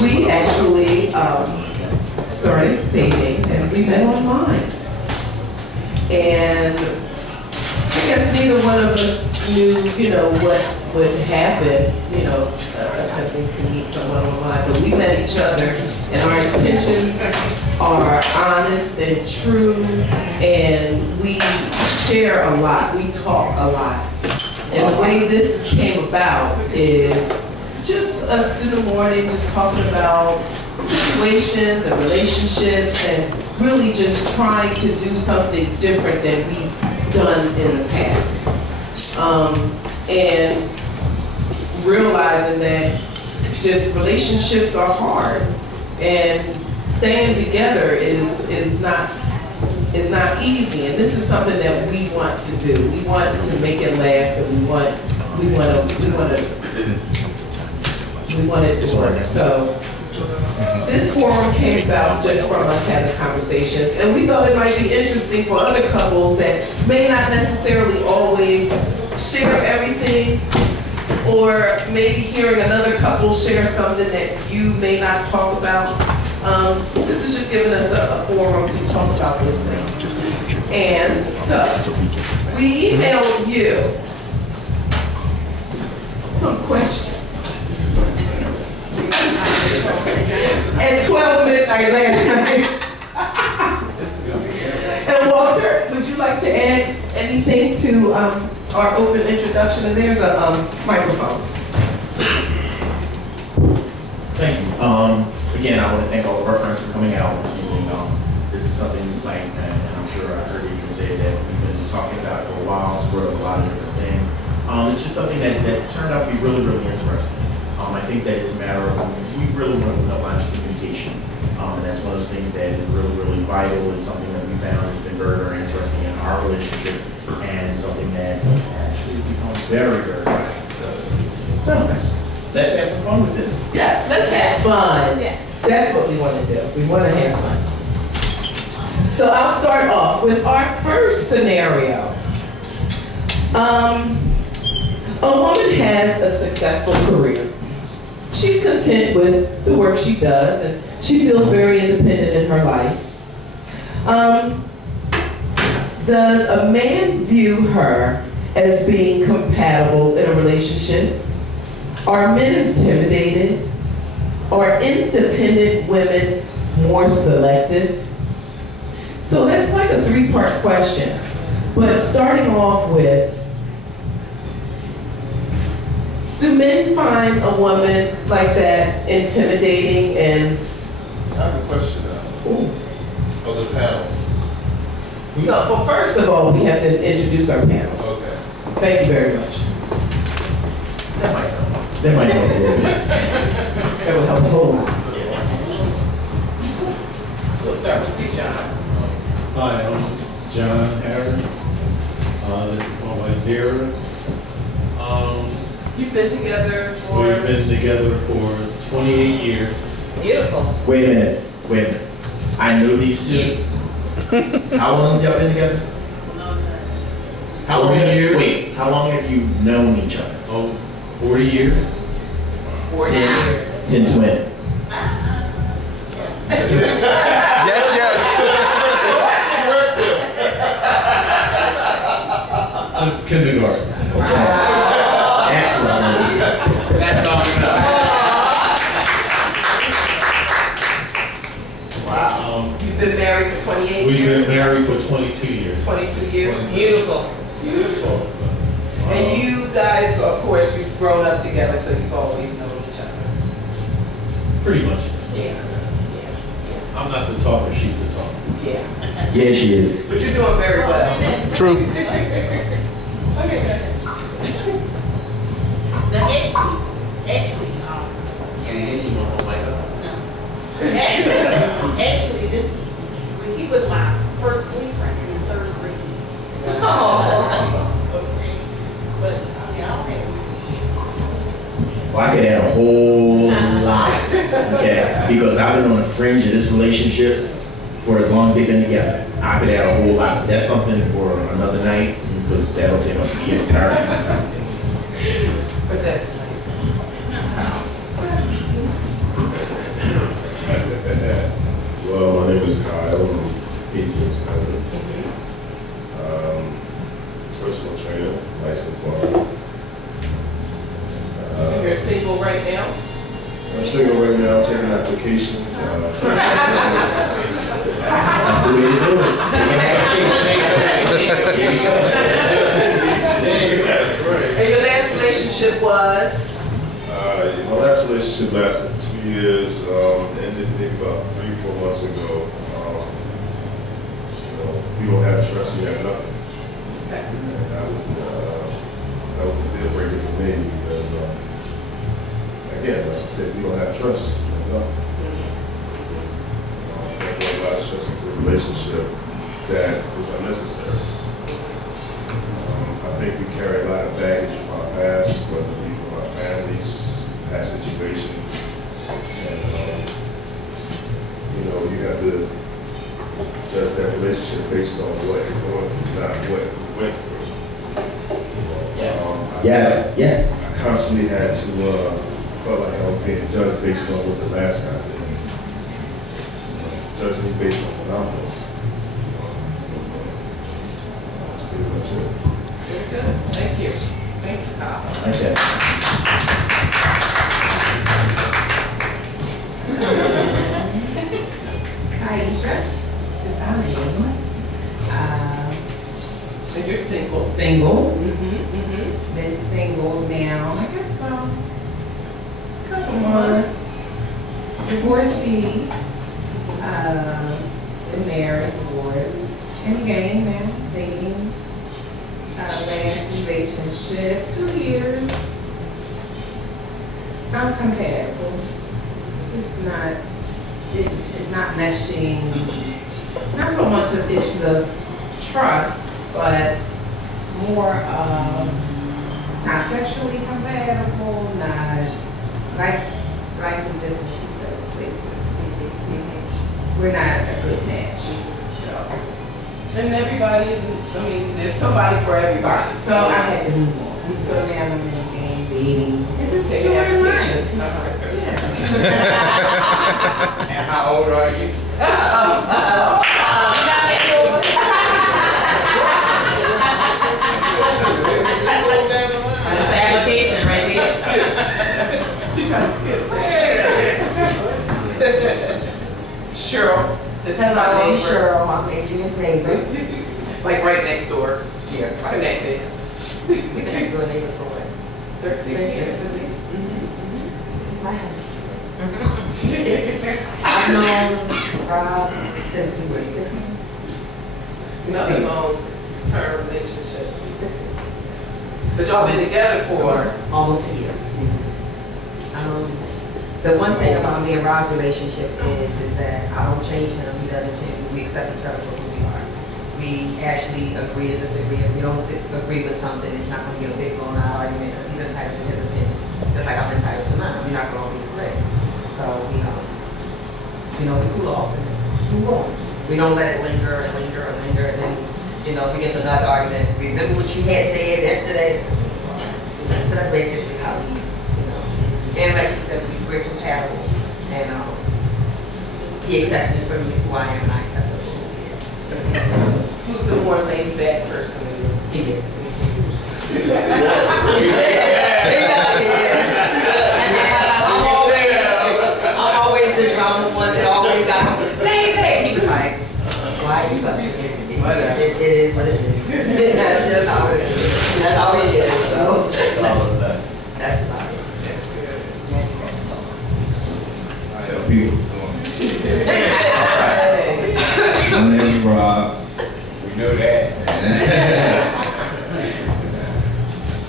We actually started dating, and we met online. And I guess neither one of us knew, what would happen, attempting to meet someone online. But we met each other, and our intentions are honest and true, and we share a lot. We talk a lot. And the way this came about is just us in the morning, just talking about situations and relationships, and really just trying to do something different than we've done in the past. And realizing that just relationships are hard, and staying together is not easy. And this is something that we want to do. We want to make it last, and we want it to work. So this forum came about just from us having conversations, and we thought it might be interesting for other couples that may not necessarily always share everything, or maybe hearing another couple share something that you may not talk about. This is just giving us a forum to talk about those things. And so, we emailed you some questions at 12 midnight last night. And Walter, would you like to add anything to our open introduction? And there's a microphone. Thank you. Again, I want to thank all of our friends for coming out this evening. This is something like, and I'm sure I heard you say that we've been talking about it for a while. It's brought up a lot of different things. It's just something that turned out to be really, really interesting. I think that it's a matter of, we really want to open up lines of communication. And that's one of those things that is really, really vital. It's something that we found has been very, very interesting in our relationship, and something that actually becomes very, very vital. So let's have some fun with this. Yes, let's have fun. Yes. That's what we want to do. We want to have fun. So I'll start off with our first scenario. A woman has a successful career. She's content with the work she does, and she feels very independent in her life. Does a man view her as being compatible in a relationship? Are men intimidated? Are independent women more selective? So that's like a three-part question. But starting off with, do men find a woman like that intimidating? And I have a question of the panel. no, well, first of all, we have to introduce our panel. Okay. Thank you very much. That might help. That might help a little bit. That would help a whole lot. We'll start with you, John. Hi, I'm John Harris. This is my wife Vera. You've been together for... We've been together for 28 years. Beautiful. Wait a minute. I know these two. How long have y'all been together? How long have you known each other? Oh, 40 years. 40 years. Since when? Yes. Since kindergarten. Excellent. That's long enough. Wow. You've been married for 28 years? We've been married for 22 years. 22 years? 27. Beautiful. Beautiful. So, And you guys, of course, you've grown up together, so you've always known each other. pretty much. Yeah. I'm not the talker, she's the talker. Yeah. Yeah, she is. But you're doing very well. True. Now, actually, actually, he was my first boyfriend in the third grade. Oh. Okay. But I mean, I don't have. Well, I could add a whole lot, okay? Because I've been on the fringe of this relationship for as long as they've been together. I could add a whole lot. That's something for another night, because that'll take up the entire time. But that's nice. start taking applications. That's the way to do it. That's right. And your last relationship was? My last relationship lasted 2 years. Ended maybe about 3-4 months ago. If you don't have trust, you have nothing. Okay. And that was a deal breaker for me because, again, like I said, if you don't have trust, you have nothing. There was a lot of stress into the relationship that was unnecessary. I think we carry a lot of baggage from our past, whether it be from our families, past situations, and you have to judge that relationship based on what you're going through, not what you went through. Yes. I constantly had to felt like I was being judged based on what the last guy did. Judge me based on what I'm doing. That's pretty much it. Very good. Thank you. Thank you, Kyle. Okay. Aisha. It's Aisha. And you're single. Single. Mm-hmm. Been single now, I guess about a couple months. Divorcee. Been married, divorced. Engaged now, dating. Last relationship, 2 years. I'm compatible. It's not meshing. Not so much an issue of trust, but more not sexually compatible, not life is just in two separate places. We're not a good match. So And everybody is, there's somebody for everybody. so I had to move on. And so now I'm in the game dating and just Taking enjoying life. applications. Yeah. And how old are you? That's the application right there. She trying to skip. Cheryl. This is Hello, my I'm neighbor. Cheryl, I'm Adrian's neighbor. Like right next door. Yeah, Connected. We've been next door neighbors for what? 13 years at least. This is my house. I've known Rob since we were 16. Another long-term relationship. 16. But y'all been together for? Almost a year. The one thing about me and Rob's relationship is that I don't change him, he doesn't change me. We accept each other for who we are. We actually agree to disagree. If we don't agree with something, it's not going to be a big blown out argument because he's entitled to his opinion. Just like I'm entitled to mine. We're not going to always agree. So, we cool off and move on. We don't let it linger and linger and linger. And then, we get to another argument. Remember what you had said yesterday? But that's basically how we, and like she said, we're compatible. And he accepts me for me who I am, and I accept him for who he is. Who's the more laid back person? He is. I'm always the drama one that always got baby. He was like, why are you fussing? It is what it is. That's how it is. That's how it is. So that's about it. That's good. I help people. My name is Rob. We know that.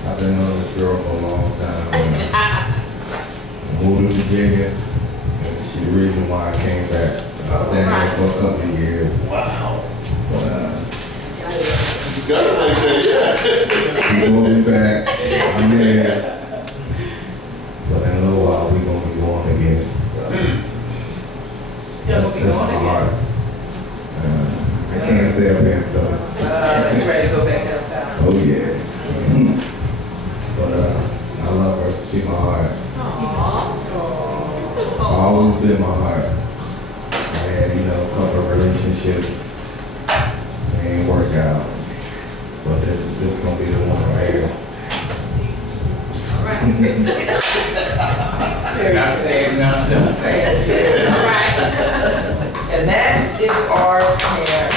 I've been knowing this girl for a long time. I moved to Virginia, and she's the reason why I came back. I've been here for a couple of years. Wow. But You got it like that, yeah. she moved me back. I'm here. But in a little while, we're going to be going again. That's my heart. I can't stay up here and feel it. You ready to go back outside? Oh yeah. But I love her. She's my heart. Always been my heart. I had, a couple of relationships. They ain't work out. But this is gonna be the one right here. Not saying nothing. Right. And that is our mayor.